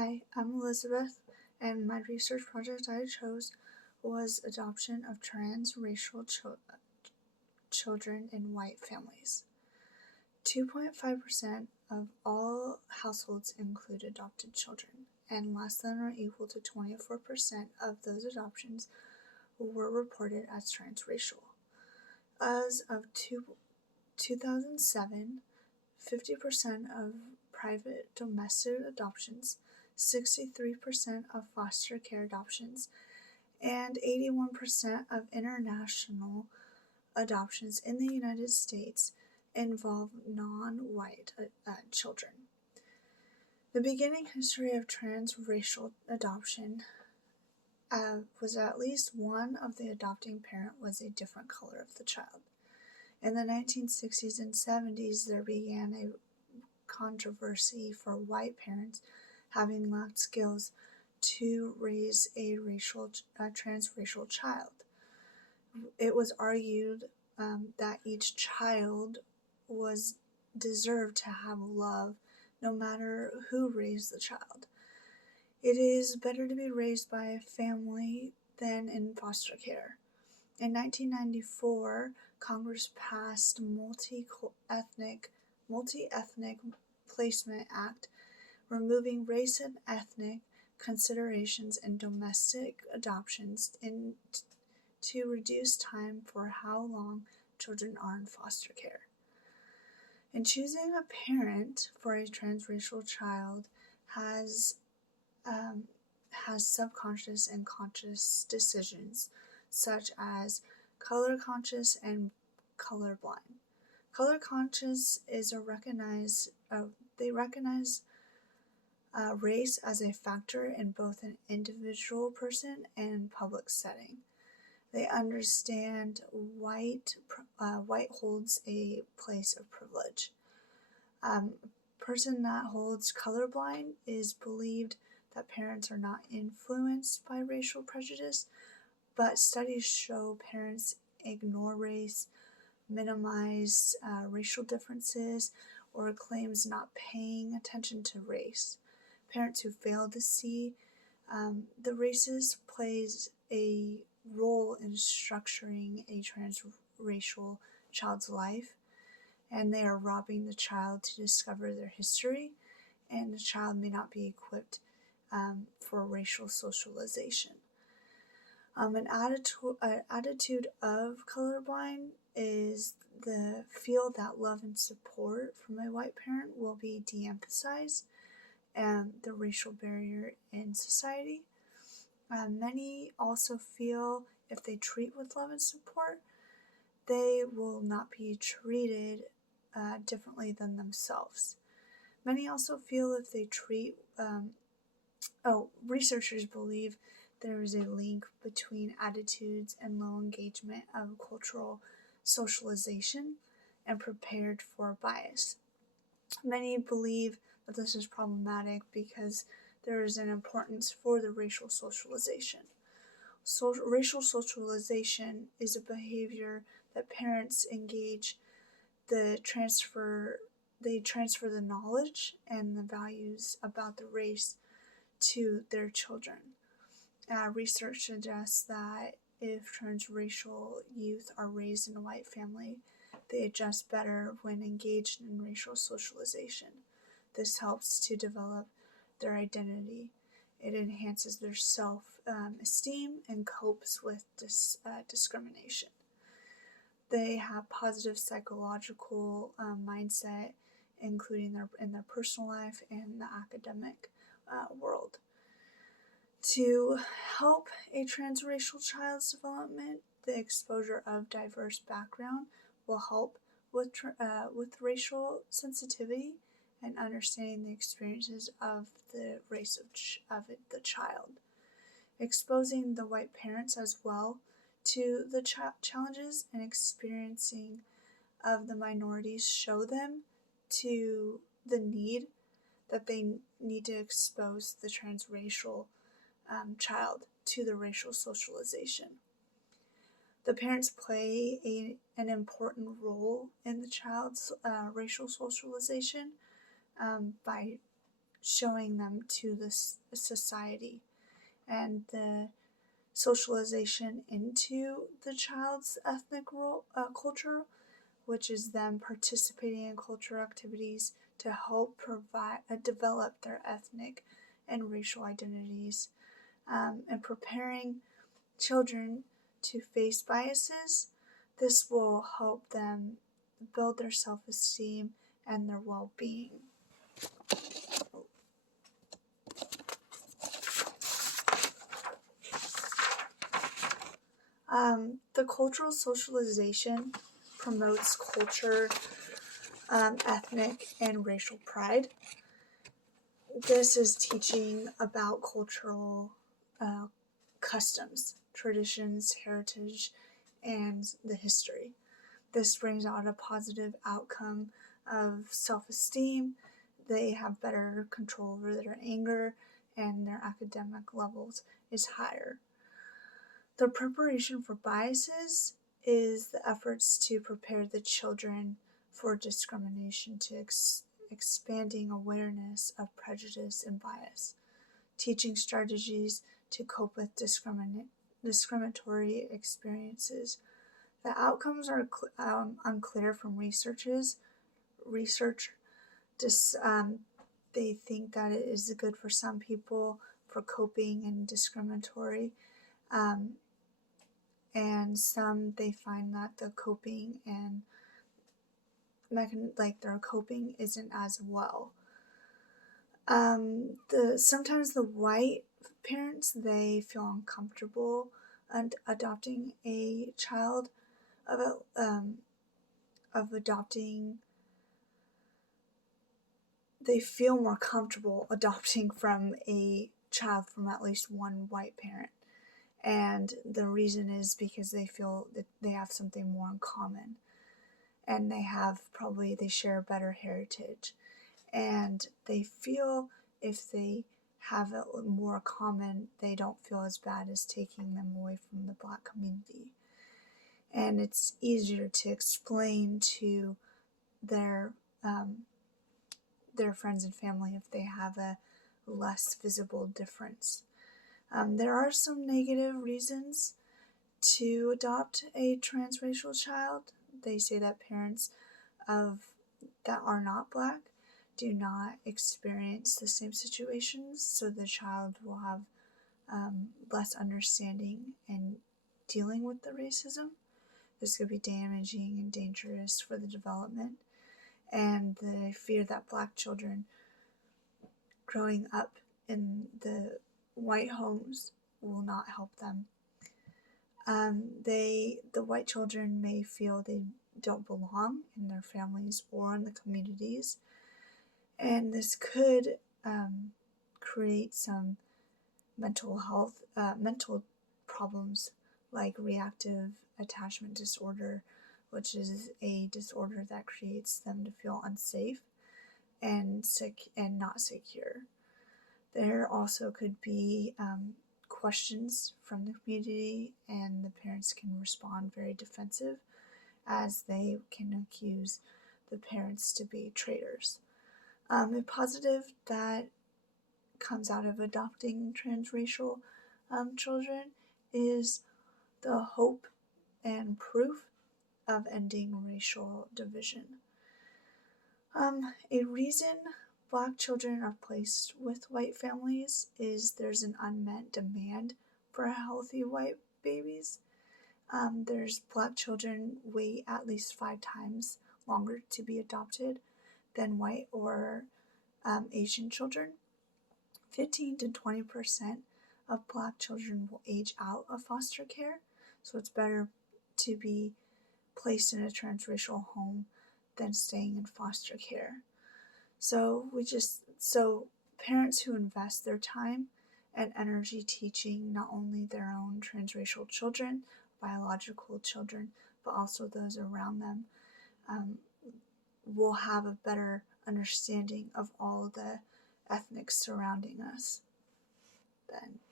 Hi, I'm Elizabeth, and my research project I chose was adoption of transracial children in white families. 2.5% of all households include adopted children, and less than or equal to 24% of those adoptions were reported as transracial. As of 2007, 50% of private domestic adoptions, 63% of foster care adoptions, and 81% of international adoptions in the United States involve non-white children. The beginning history of transracial adoption was at least one of the adopting parent was a different color of the child. In the 1960s and 70s, there began a controversy for white parents having lacked skills to raise a transracial child. It was argued that each child deserved to have love no matter who raised the child. It is better to be raised by a family than in foster care. In 1994, Congress passed Multi-Ethnic Placement Act, removing race and ethnic considerations in domestic adoptions to reduce time for how long children are in foster care. In choosing a parent for a transracial child has subconscious and conscious decisions, such as color conscious and colorblind. Color conscious is they recognize race as a factor in both an individual person and public setting. They understand white holds a place of privilege. Person that holds colorblind is believed that parents are not influenced by racial prejudice, but studies show parents ignore race, minimize racial differences, or claims not paying attention to race. Parents who fail to see the races plays a role in structuring a transracial child's life, and they are robbing the child to discover their history, and the child may not be equipped for racial socialization. An attitude of colorblind is the feel that love and support from a white parent will be de-emphasized and the racial barrier in society. Many also feel if they treat with love and support, they will not be treated differently than themselves. Many also feel if they treat, researchers believe there is a link between attitudes and low engagement of cultural socialization and prepared for bias. Many believe that this is problematic because there is an importance for the racial socialization. Racial socialization is a behavior that parents engage. They transfer the knowledge and the values about the race to their children. Research suggests that if transracial youth are raised in a white family, they adjust better when engaged in racial socialization. This helps to develop their identity. It enhances their self-esteem and copes with discrimination. They have positive psychological mindset, including in their personal life and the academic world. To help a transracial child's development, the exposure of diverse background will help with racial sensitivity and understanding the experiences of the race of the child. Exposing the white parents as well to the challenges and experiencing of the minorities show them to the need that they need to expose the transracial child to the racial socialization. The parents play an important role in the child's racial socialization by showing them to this society, and the socialization into the child's ethnic culture, which is them participating in cultural activities to help develop their ethnic and racial identities, and preparing children to face biases. This will help them build their self-esteem and their well-being. The cultural socialization promotes culture, ethnic, and racial pride. This is teaching about cultural customs, traditions, heritage, and the history. This brings out a positive outcome of self-esteem. They have better control over their anger, and their academic levels is higher. The preparation for biases is the efforts to prepare the children for discrimination, to expanding awareness of prejudice and bias, teaching strategies to cope with discriminatory experiences. The outcomes are unclear from research. They think that it is good for some people for coping and discriminatory, and some they find that the coping and their coping isn't as well. Sometimes the white parents, they feel uncomfortable adopting a child they feel more comfortable adopting from a child from at least one white parent. And the reason is because they feel that they have something more in common, and they share a better heritage, and they feel if they have it more common, they don't feel as bad as taking them away from the Black community. And it's easier to explain to their friends and family if they have a less visible difference. There are some negative reasons to adopt a transracial child. They say that parents that are not Black do not experience the same situations, so the child will have less understanding in dealing with the racism. This could be damaging and dangerous for the development, and they fear that Black children growing up in the white homes will not help them. The white children may feel they don't belong in their families or in the communities, and this could create some mental problems like reactive attachment disorder, which is a disorder that creates them to feel unsafe and not secure. There also could be questions from the community, and the parents can respond very defensive, as they can accuse the parents to be traitors. A positive that comes out of adopting transracial children is the hope and proof of ending racial division. A reason Black children are placed with white families is there's an unmet demand for healthy white babies. There's Black children wait at least 5 times longer to be adopted than white or Asian children. 15 to 20% of Black children will age out of foster care, so it's better to be placed in a transracial home than staying in foster care. So parents who invest their time and energy teaching not only their own transracial children, biological children, but also those around them, will have a better understanding of all the ethnics surrounding us then.